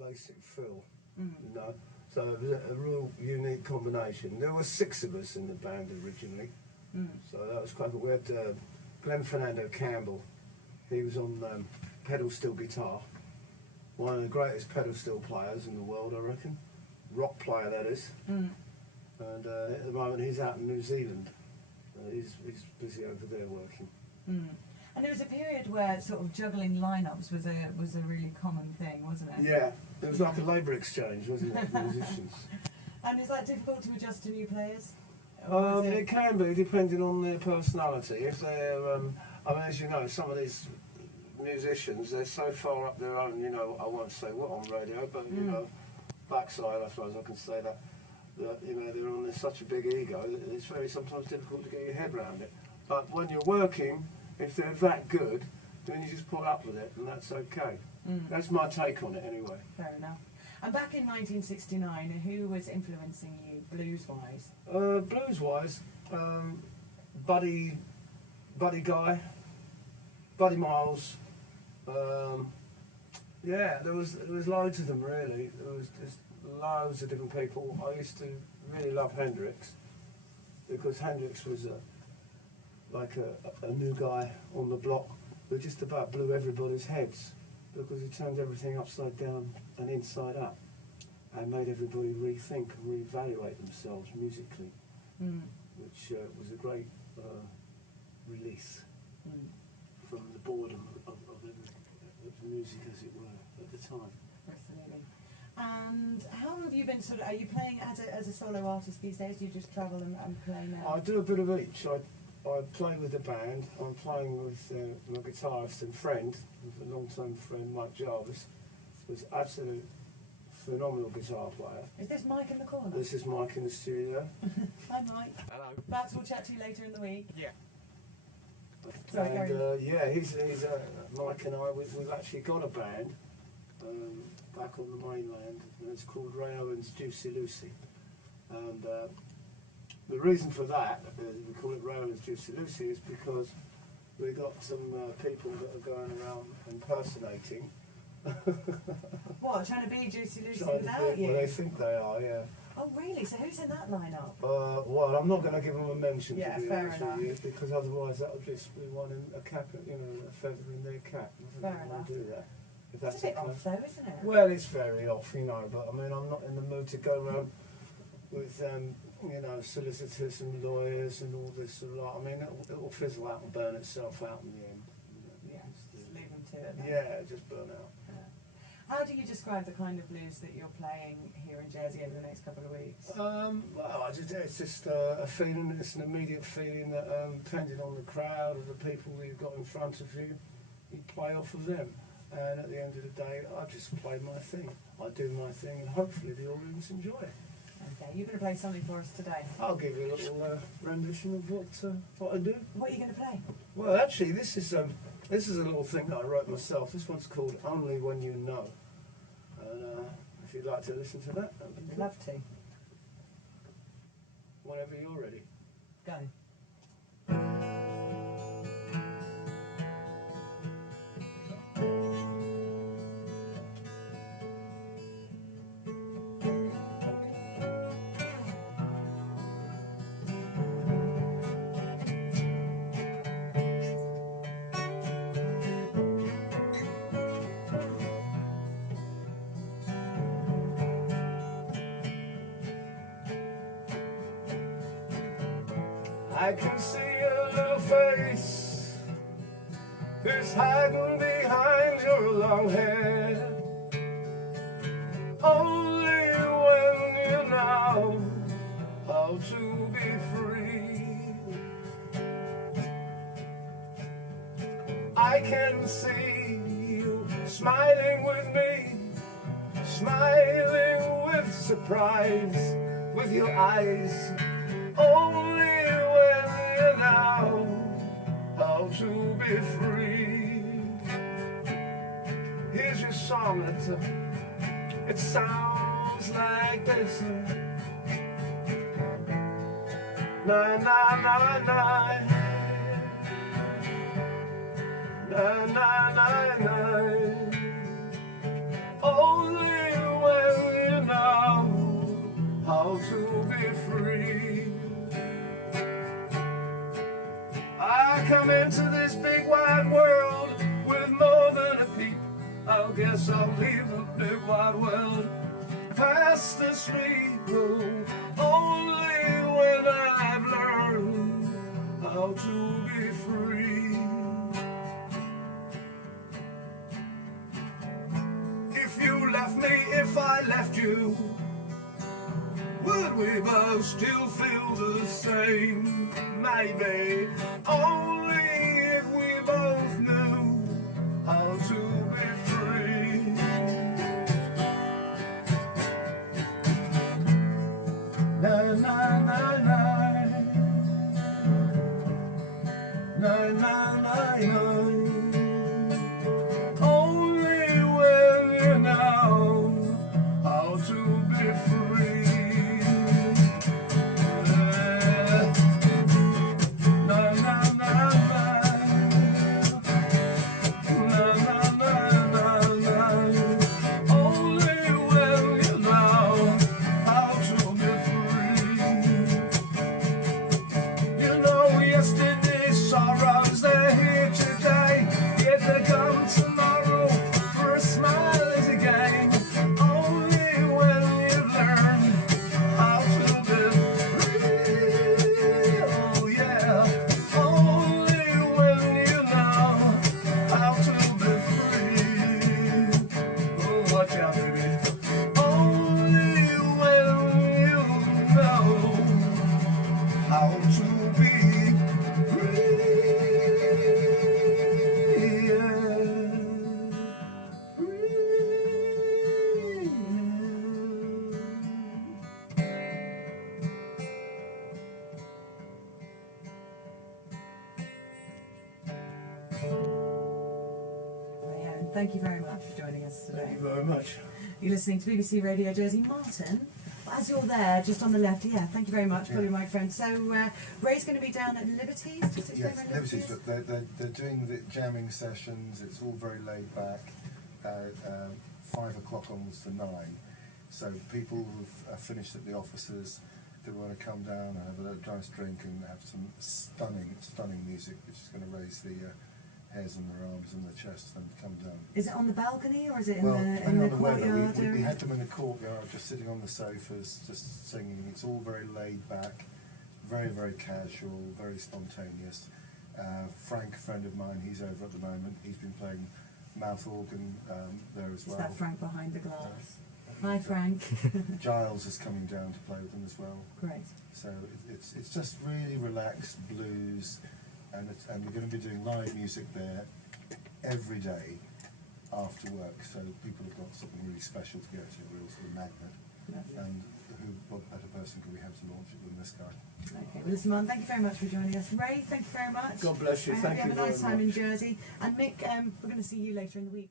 basic fill, you know. So it was a real unique combination. There were 6 of us in the band originally, so that was quite cool. We had Glenn Fernando Campbell. He was on pedal steel guitar, one of the greatest pedal steel players in the world, I reckon. Rock player, that is. And at the moment he's out in New Zealand. He's busy over there working. And there was a period where sort of juggling lineups was a really common thing, wasn't it? Yeah, it was like a labour exchange, wasn't it, for musicians? And is that difficult to adjust to new players? It can be, depending on their personality. If they're, I mean, as you know, some of these musicians, they're so far up their own, you know, I won't say what on radio, but, you know, backside, I suppose I can say that, you know, they're on such a big ego that it's very sometimes difficult to get your head around it. But when you're working, if they're that good, then you just put up with it, and that's okay. That's my take on it, anyway. Fair enough. And back in 1969, who was influencing you, blues-wise? Blues-wise, Buddy Guy, Buddy Miles. Yeah, there was loads of them, really. There was just loads of different people. I used to really love Hendrix, because Hendrix was like a new guy on the block who just about blew everybody's heads, because he turned everything upside down and inside up and made everybody rethink and reevaluate themselves musically, which was a great release from the boredom of music, as it were, at the time. Absolutely. And how have you been are you playing as a solo artist these days? Do you just travel and play now? I do a bit of each. I play with the band. I'm playing with my guitarist and friend, a long-term friend, Mike Jarvis, who's absolute phenomenal guitar player. Is this Mike in the corner? This is Mike in the studio. Hi, Mike. Hello. Perhaps we'll chat to you later in the week. Yeah. Sorry, and yeah, he's Mike and I. We've actually got a band back on the mainland, and it's called Ray Owen's Juicy Lucy. And the reason for that, we call it Ray Owen's Juicy Lucy, is because we got some people that are going around impersonating. What, trying to be Juicy Lucy without you? Well, they think they are, yeah. Oh, really? So who's in that lineup? Well, I'm not going to give them a mention, yeah, to be fair honest enough. with you, because otherwise that would just be one in a cap, you know, a feather in their cap. Fair I enough. Do that. If that's It's a bit okay. off though, isn't it? Well, it's very off, you know, but I mean, I'm not in the mood to go around with, you know, solicitors and lawyers and all this sort of lot. I mean, it'll fizzle out and burn itself out in the end. Yeah, just leave them to it then. Yeah, just burn out. How do you describe the kind of blues that you're playing here in Jersey over the next couple of weeks? Well, it's just a feeling, it's an immediate feeling that depending on the crowd or the people that you've got in front of you, you play off of them. And at the end of the day, I just play my thing. I do my thing, and hopefully the audience enjoy it. Okay, you're going to play something for us today. I'll give you a little rendition of what I do. What are you going to play? Well, actually, this is a little thing that I wrote myself. This one's called Only When You Know. And if you'd like to listen to that, I'd love to. Whenever you're ready. Go. I can see your little face, it's hiding behind your long hair. Only when you know how to be free, I can see you smiling with me, smiling with surprise, with your eyes. Only when you know how to be free. Here's your sonnet. It sounds like this. Na na na na. Na na na na. Only come into this big wide world with more than a peep. I guess I'll leave the big wide world fast asleep. Oh, only when I've learned how to be free. If you left me, if I left you, would we both still feel the same? Maybe. Only if we both knew how to be free. Na na na na, na na na na. Only when you know how to be free. Na na na na, na na na na. Only when you know how to be free. You know, yesterday's sorrows, they're here today, yet they come tomorrow for a smile is again. Only when you've learned how to be free. Oh yeah. Only when you know how to be free. Oh, watch out, baby. Only when you know how to be free. Yeah. Free. Owen, thank you very much for joining us today. Thank you very much. You're listening to BBC Radio Jersey. Martin, as you're there, just on the left, yeah, thank you very much. Pull your microphone. So Ray's going to be down at Liberties. Just explain Yes, where Liberties, Liberties is. but they're doing the jamming sessions. It's all very laid back. 5 o'clock onwards to 9. So people who've finished at the offices, they want to come down and have a nice drink and have some stunning music, which is going to raise the hairs on their arms and their chest and come down. Is it on the balcony or is it in Well, the depending on the weather, courtyard? we had them in the courtyard, just sitting on the sofas, just singing. It's all very laid back, very, very casual, very spontaneous. Frank, a friend of mine, he's over at the moment. He's been playing mouth organ there as Is well. that Frank behind the glass? Hi, Frank. Giles is coming down to play with them as well. Great. So it's just really relaxed blues, and we're going to be doing live music there every day after work. So people have got something really special to go to, a real sort of magnet. Lovely. And what better person could we have to launch it than this guy? Okay, well listen, Martin, thank you very much for joining us. Ray, thank you very much. God bless you. I hope Thank you have you a nice very time much. in Jersey. And Mick, we're going to see you later in the week.